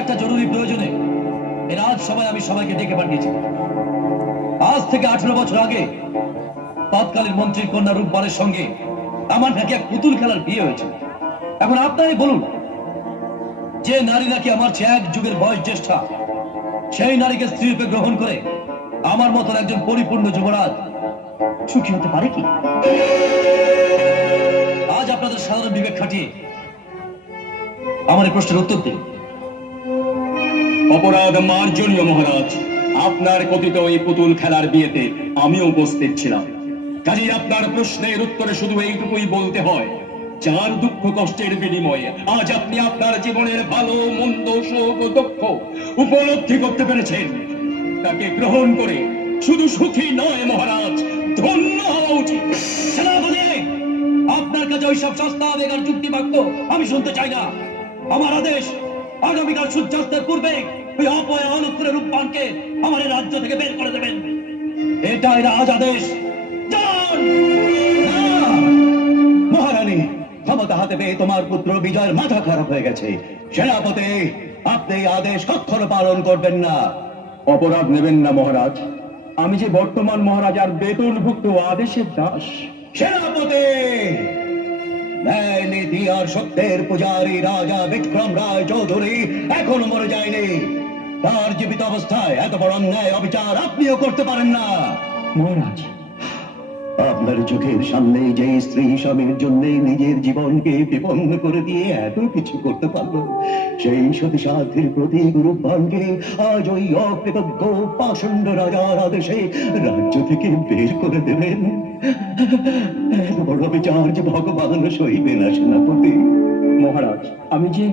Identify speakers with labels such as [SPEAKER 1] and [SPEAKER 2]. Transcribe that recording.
[SPEAKER 1] একটা জরুরি প্রয়োজনে এই রাজসভায় আমি সবাইকে ডেকে পাঠিয়েছি। আজ থেকে আঠারো বছর আগে তৎকালীন মন্ত্রীর কন্যা রূপবারের সঙ্গে আমার নাকি এক পুতুল খেলার বিয়ে হয়েছে। এখন আপনারাই বলুন, যে নারী নাকি আমার চেয়ে এক যুগের বয়স জ্যেষ্ঠা, সেই নারীকে স্ত্রীরূপে গ্রহণ করে আমার মতন একজন পরিপূর্ণ যুবরাজ সুখী হতে পারে কি? আজ আপনাদের সাধারণ বিবেক খাটিয়ে আমার এই প্রশ্নের উত্তর দিন।
[SPEAKER 2] অপরাধ মার্জনীয় মহারাজ, আপনার কথিত এই পুতুল খেলার বিয়েতে আমিও উপস্থিত ছিলাম। কাজেই আপনার প্রশ্নের উত্তরে শুধু এইটুকুই বলতে হয়, যার দুঃখ কষ্টের বিনিময়ে আজ আপনি আপনার জীবনের ভালো, মন্দ শোক ও দুঃখ উপলব্ধি করতে পেরেছেন। তাকে গ্রহণ করে শুধু সুখী নয় মহারাজ, ধন্য হওয়া উচিত।
[SPEAKER 1] আপনার কাছে ওইসব সস্তা আবেগ আর যুক্তি বাক্য আমি শুনতে চাই না। আমার আদেশ আগামীকাল সূর্যাস্তের পূর্বে ওই অপয় অনুপ্রে রূপবানকে আমার রাজ্য থেকে বের করে দেবেন। এটাই রাজ আদেশ
[SPEAKER 3] মহারানী, ক্ষমতা হাতে পেয়ে তোমার পুত্র বিজয়ের মাথা খারাপ হয়ে গেছে। সেনাপতি, আপনি আদেশ কখনো পালন করবেন না।
[SPEAKER 2] অপরাধ নেবেন না, মহারাজ। আমি যে বর্তমান মহারাজার বেতনভুক্ত আদেশের দাস।
[SPEAKER 3] সেনাপতি! ন্যায়, নীতি আর সত্যের পূজারী রাজা বিক্রম রায় চৌধুরী এখনও মরে যায়নি। তার জীবিত অবস্থায় এত বড় অন্যায় অবিচার আপনিও করতে পারেন না।
[SPEAKER 2] মহারাজ
[SPEAKER 3] আপনার চোখের সামনে যে স্ত্রী স্বামীর জন্য নিজের জীবনকে বিপন্ন করে দিয়ে এত কিছু করতে পারল, সেই সতী সাধ্যের প্রতি গুরুবানকে আজ ওই অকৃতজ্ঞ পাষণ্ড রাজার আদেশে রাজ্য থেকে বের করে দেবেন। এত বড় বিচার যে ভগবান সইবে না সেনাপতি।
[SPEAKER 2] মহারাজ, আমি যে